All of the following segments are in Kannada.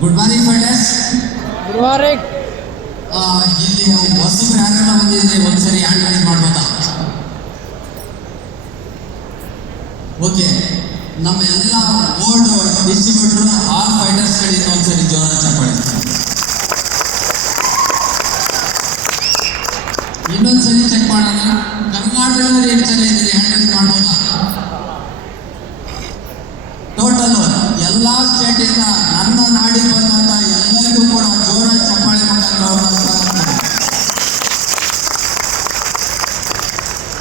Good morning fighters. Good morning. ಇಲ್ಲಿ ಹೊಸಬ್ರು ಯಾರೆಲ್ಲ ಬಂದಿದ್ರೆ ಒಂದ್ಸರಿ ಹ್ಯಾಂಡ್ ರೈಸ್ ಮಾಡ್ಬೋದಾ? ಓಕೆ, ನಮ್ಮ ಎಲ್ಲ ಓಲ್ಡ್ ಡಿಸ್ಟ್ರಿಬ್ಯೂಟರ್ ಆಲ್ ಫೈಟರ್ಸ್ ಗಳಿಂದ ಒಂದ್ಸರಿ ಜೋರ ಚಪ್ಪಾಳೆ. ಇನ್ನೊಂದ್ಸರಿ ಚೆಕ್ ಮಾಡೋಣ. ಕರ್ನಾಟಕದಲ್ಲಿ ಎಷ್ಟು ಜನ ಇದ್ದೀರಿ? ಹ್ಯಾಂಡ್ ರೈಸ್ ಮಾಡ್ಬೋದಾ? ಟೋಟಲ್ ಎಲ್ಲಾ ಸ್ಟೇಟ್ ಇಂದ ನನ್ನ ನಾಡಿಗೆ ಬಂದಂತ ಎಲ್ಲರಿಗೂ ಕೂಡ ಜೋರ ಚಪ್ಪಾಳೆ ಮುಖಾಂತರ ಅವ್ರನ್ನ ಸ್ವಾಗತ ಮಾಡಿ.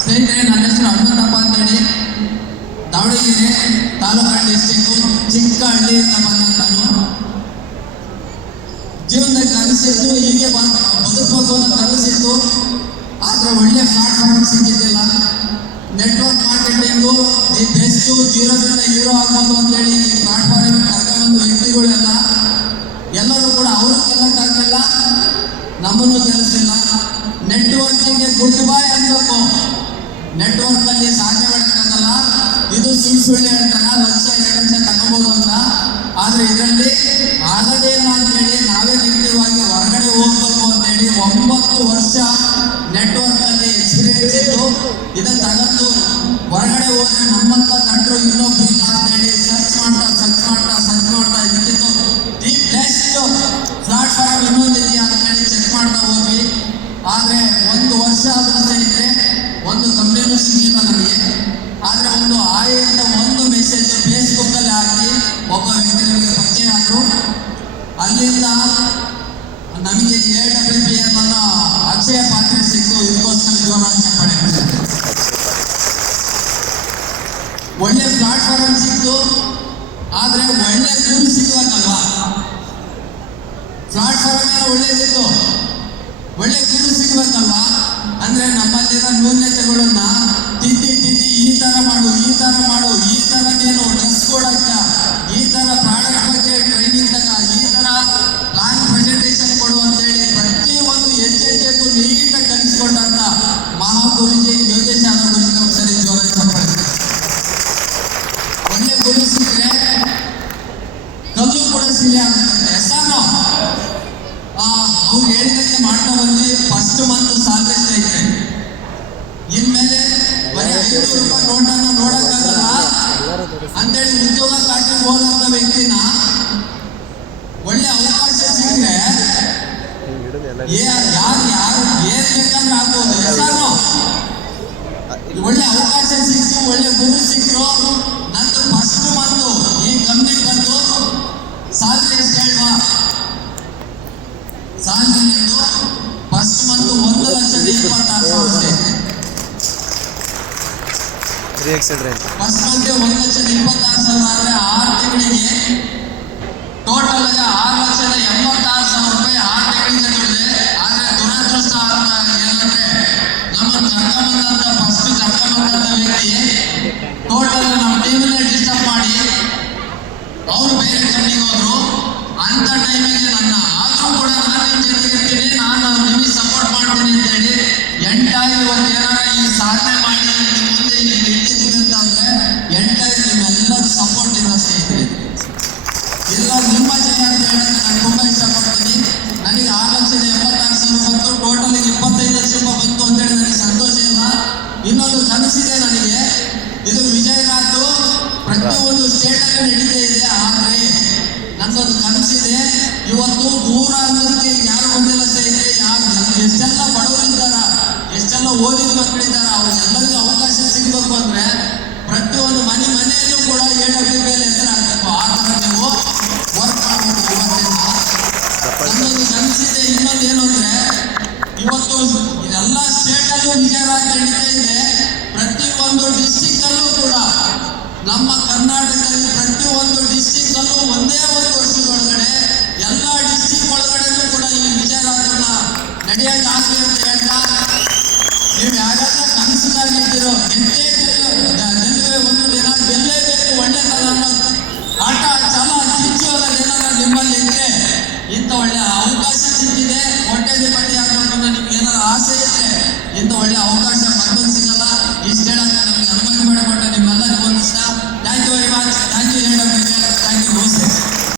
ಸ್ನೇಹಿತರೆ, ನನ್ನ ಹೆಸರು ಹನುಮಂತಪ್ಪ ಅಂತೇಳಿ, ದಾವಣಗೆರೆ ತಾಲೂಕು ಡಿಸ್ಟಿಕ್ ಚಿಕ್ಕಹಳ್ಳಿಯಿಂದ ಬಂದಂತಾನು. ಜೀವನದಲ್ಲಿ ಕನಸಿತ್ತು, ಹೀಗೆ ಬದುಕಬೇಕು ಅಂತ ಕನಸಿತ್ತು. ಆದ್ರೆ ಒಳ್ಳೆ ಪ್ಲಾಟ್ಫಾರ್ಮ್ ಸಿಕ್ಕಿದ್ದಿಲ್ಲ. ನೆಟ್ವರ್ಕ್ ಮಾರ್ಕೆಟಿಂಗು ದಿ ಬೆಸ್ಟ್, ಜೀರೋದಿಂದ ಹೀರೋ ಆಗ್ಬೋದು ಅಂತೇಳಿ ಈ ಪ್ಲಾಟ್ಫಾರ್ಮ್ ಕರ್ಕೊಂಡ್ಬಂದು ವ್ಯಕ್ತಿಗಳೆಲ್ಲ ಎಲ್ಲರೂ ಕೂಡ ಅವರು ಗೆಲ್ಲಕ್ಕಾಗಲಿಲ್ಲ, ನಮ್ಮನ್ನು ಗೆಲ್ಲಿಸಿಲ್ಲ. ನೆಟ್ವರ್ಕಿಂಗ್ಗೆ ಗುಡ್ ಬಾಯ್ ಅನ್ಬೇಕು. ನೆಟ್ವರ್ಕ್ ಅಲ್ಲಿ ಸಾಧ್ಯ ಮಾಡೋಕ್ಕಾಗಲ್ಲ. ಇದು ಸುಳ್ಳು ಹೇಳ್ತಾರ, 1 ಲಕ್ಷ 2 ಲಕ್ಷ ತಗೋಬಹುದು ಅಂತ. ಆದ್ರೆ ಇದರಲ್ಲಿ ಆಗದೇನ ಅಂತೇಳಿ ನಾವೇ ನಿರ್ಣಯವಾಗಿ ಹೊರಗಡೆ ಹೋಗ್ಬೇಕು ಅಂತೇಳಿ 9 ವರ್ಷ ನೆಟ್ವರ್ಕ್ ಅಲ್ಲಿ ಎಕ್ಸ್ಪೀರಿಯನ್ಸ್ ಇತ್ತು. ಇದನ್ನ ತಗೊಂಡು ಹೊರಗಡೆ ಹೋದ್ರೆ ನಮ್ಮಂತ ನಟರು ಇನ್ನೊಬ್ರು ಇಲ್ಲ ಅಂತೇಳಿ ಸರ್ಚ್ ಮಾಡ್ತಾ ಇದಕ್ಕಿತ್ತು ದಿ ಬೆಸ್ಟ್ ಪ್ಲಾಟ್ಫಾರ್ಮ್ ಇನ್ನೊಂದಿದೆಯಾ ಅಂತೇಳಿ ಚೆಕ್ ಮಾಡ್ತಾ ಹೋದ್ವಿ. ಆದ್ರೆ 1 ವರ್ಷ ಆದ್ರೂ ಸ್ನೇಹಿತರೆ ಒಂದು ಕಂಪ್ನಿನೂ ಸಿಗಲಿಲ್ಲ ನಮಗೆ. ಆದ್ರೆ ಒಂದು ಆಯಿಂದ ಒಂದು ಮೆಸೇಜ್ ಫೇಸ್ಬುಕ್ ಅಲ್ಲಿ ಹಾಕಿ ಒಬ್ಬ ವ್ಯಕ್ತಿ ನಮಗೆ ಪರಿಚಯ ಆದ್ರು. ಅಲ್ಲಿಂದ ನಮಗೆ AWPN ಅನ್ನೋ ಅಕ್ಷಯ ಪಾತ್ರೆ ಸಿಕ್ತು. ಇದಕ್ಕೋಸ್ಕರ ಜೋರ ಚಪ್ಪಾಳೆ. ಒಳ್ಳೆ ಪ್ಲಾಟ್ಫಾರ್ಮ್ ಸಿಕ್ತು, ಆದ್ರೆ ಒಳ್ಳೆ ಗುರು ಸಿಗ್ಬೇಕಲ್ವಾ? ಪ್ಲಾಟ್ಫಾರ್ಮ್ ಎಲ್ಲ ಒಳ್ಳೇದಿತ್ತು, ಒಳ್ಳೆ ಗುರು ಸಿಗ್ಬೇಕಲ್ವಾ? ಅಂದ್ರೆ ನಮ್ಮಲ್ಲಿರೋ ನ್ಯೂನ್ಯತೆಗಳನ್ನ ತಿದ್ದಿ ಈ ತರ ಮಾಡು, ಈ ತರ ನೀನು ಡ್ರೆಸ್ ಕೊಡಕ್ಕ, ಈ ತರ ಪ್ರಾಡಕ್ಟ್ ಬಗ್ಗೆ ಟ್ರೈನಿಂಗ್ ತಗ, ಈ ತರ ಪ್ಲಾನ್ ಪ್ರೆಸೆಂಟೇಷನ್ ಕೊಡು ಅಂತೇಳಿ ಪ್ರತಿಯೊಂದು ಹೆಜ್ಜೆಗೂ ನೀಟಾಗಿ ಕಲಿಸ್ಕೊಂಡಂತ ಮಹಾ ಗುರುಜಿ ಯೋಗೇಶ್ ಯಾದವ್ ಗುರುಜಿಗೆ ಒಂದ್ಸರಿ ಜೋರ ಚಪ್ಪಾಳೆ. ಒಳ್ಳೆ ಗುರು ಸಿಕ್ಕರೆ ಕಲ್ಲು ಕೂಡ ಸಿಹಿ ಆಗುತ್ತೆ. ಹೆಸರು ಅವ್ರು ಹೇಳಿದಂಗೆ ಮಾಡ್ತಾ ಬಂದು ಫಸ್ಟ್ ಮಂತ್ ಸ್ಯಾಲರಿ ಸ್ನೇಹಿತರೆ. ಇನ್ಮೇಲೆ ಬರೀ 500 ರೂಪಾಯಿ ನೋಟನ್ನು ನೋಡಕ್ಕಾಗಲ್ಲ ಅಂತೇಳಿ ಉದ್ಯೋಗ ಕಾಟಿಗೆ ಹೋದಂತ ವ್ಯಕ್ತಿನ ಒಳ್ಳೆ ಅವಕಾಶ ಸಿಕ್ಕರೆ ಯಾರು ಏನ್ ಬೇಕಾದ್ರೆ ಆಗ್ಬೋದು. ಹೆಸರು ಒಳ್ಳೆ ಅವಕಾಶ ಸಿಕ್ತು, ಒಳ್ಳೆ ಗುರು ಸಿಕ್ಕರು. ನಂದು ಫಸ್ಟ್ ಮಂತ್ ಈ ಕಂಪ್ನಿಗೆ ಬಂದು ಸ್ಯಾಲರಿ ಎಷ್ಟು ಹೇಳುವ? ಸ್ಯಾಲರಿ ನಿಂದು ಫಸ್ಟ್ ಮಂತ್ 1,26,000 ಫಸ್ಟ್ ಮಂತ್ 1,26,000 ಆದ್ರೆ 6 ತಿಂಗಳಿಗೆ ಟೋಟಲ್ 6,76,000 ರೂಪಾಯಿ 6 ತಿಂಗಳಿಗೆ ದುಡಿದೆ. ಆದ್ರೆ ದುರದೃಷ್ಟ ಏನಂದ್ರೆ ನಮ್ಮನ್ನು ಕರ್ಕೊಂಬಂದಂತ ಫಸ್ಟ್ ಕರ್ಕೊಂಬಂದಂತ ವ್ಯಕ್ತಿ ಟೋಟಲ್ ನಮ್ಮ ಟೀಮನ್ನೇ ಡಿಸ್ಟರ್ಬ್ ಮಾಡಿ ಅವರು ಬೇರೆ ಕಂಪ್ನಿಗೆ ಹೋದ್ರು. ಅಂತ ಟೈಮಿಗೆ ಆದ್ರೂ ಕೂಡ ನಾನು ನಿಮ್ಮ ಜೊತೆಗೆ ಇರ್ತೀನಿ, ನಾನು ನಿಮಗೆ ಸಪೋರ್ಟ್ ಮಾಡ್ತೀನಿ ಅಂತೇಳಿ ಎಂಟಾಗಿ ಒಂದು ಏನಾರ ಈ ಸಾಧನೆ ಮಾಡಿ ನಿಮ್ಮ ಮುಂದೆ ಇಲ್ಲಿ ಇಟ್ಟಿದ್ದೀವಿ ಅಂತ ಅಂದ್ರೆ ಎಂಟಾಗಿ ನಿಮ್ಮೆಲ್ಲರ ಸಪೋರ್ಟ್ ಇಂದ ಸ್ನೇಹಿತರೆ. ಇಲ್ಲ ನಿಮ್ಮ ಜನ ಅಂತ ಹೇಳಕ್ಕೆ ನಾನು ತುಂಬಾ ಇಷ್ಟಪಡ್ತೀನಿ. ನನಗೆ 6,76,000 ಬಂತು, ಟೋಟಲ್ 25 ಲಕ್ಷ ರೂಪಾಯಿ ಬಂತು ಅಂತೇಳಿ ನನಗೆ ಸಂತೋಷ ಇಲ್ಲ. ಇನ್ನೊಂದು ಕನಸಿದೆ ನನಗೆ, ಇದು ವಿಜಯನಾಥ್ ಪ್ರತಿಯೊಂದು ಸ್ಟೇಟ್ ಅಲ್ಲಿ ನಡೀತಾ ಇದೆ. ಆದ್ರೆ ನಂದೊಂದು ಕನಸಿದೆ, ಇವತ್ತು ದೂರ ಅನ್ನೋದಕ್ಕೆ ಯಾರು ಬಂದಿಲ್ಲ ಸ್ನೇಹಿತರೆ. ಎಷ್ಟೆಲ್ಲ ಬಡವರಿದ್ದಾರ, ಎಷ್ಟೆಲ್ಲ ಓದಿದ ಮಕ್ಕಳಿದ್ದಾರ, ಅವ್ರಿಗೆಲ್ಲರಿಗೂ ಅವಕಾಶ ಸಿಗಬೇಕು ಅಂದ್ರೆ ಪ್ರತಿಯೊಂದು ಮನೆಯಲ್ಲೂ ಕೂಡ AWPN ಹೆಸರಾಗಬೇಕು. ಆ ತರ ನೀವು ವರ್ಕ್ ಮಾಡಬೇಕು. ಇವತ್ತಿಂದ ನನ್ನೊಂದು ಕನಸಿದೆ. ಇನ್ನೊಂದು ಏನು ಅಂದ್ರೆ ಇವತ್ತು ಇದೆಲ್ಲ ಸ್ಟೇಟ್ ಅಲ್ಲೂ ವಿಜಯರಾಜ್ ನಡೀತಾ ಇದೆ. ಪ್ರತಿಯೊಂದು ಡಿಸ್ಟಿಕ್ ಅಲ್ಲೂ ಕೂಡ ನಮ್ಮ ಕರ್ನಾಟಕದಲ್ಲಿ ಪ್ರತಿಯೊಂದು ಡಿಸ್ಟಿಕ್ ಅಲ್ಲೂ ಒಂದೇ ಒಂದು ವರ್ಷದೊಳಗಡೆ ಎಲ್ಲ ಡಿಸ್ಟಿಕ್ ಒಳಗಡೆನೂ ಕೂಡ ಈ ವಿಜಯರಾಜನ ನಡೆಯಂಗೆ ಆಗಲಿ ಅಂತ ಹೇಳ್ತಾ, ನೀವು ಯಾರೆಲ್ಲ ಕನಸುಗಾರಿದ್ದೀರೋ ಗೆಲ್ಲುವೆ, ಒಂದು ದಿನ ಗೆಲ್ಲೇಬೇಕು, ಒಳ್ಳೆತನ ಆಟ ಛಲ ಕಿಚ್ಚೋದ ಏನಾರ ನಿಮ್ಮಲ್ಲಿ ಇದ್ರೆ ಇಂಥ ಒಳ್ಳೆ ಅವಕಾಶ ಸಿಕ್ಕಿದೆ. ಹೊಟ್ಟೆಗೆ ಬಡ್ಡಿ ಹಾಕೋಣ ನಿಮ್ಗೆ ಏನಾದ್ರು ಆಸೆ ಇದ್ರೆ ಇಂಥ ಒಳ್ಳೆ ಅವಕಾಶ ಮತ್ತೊಂದು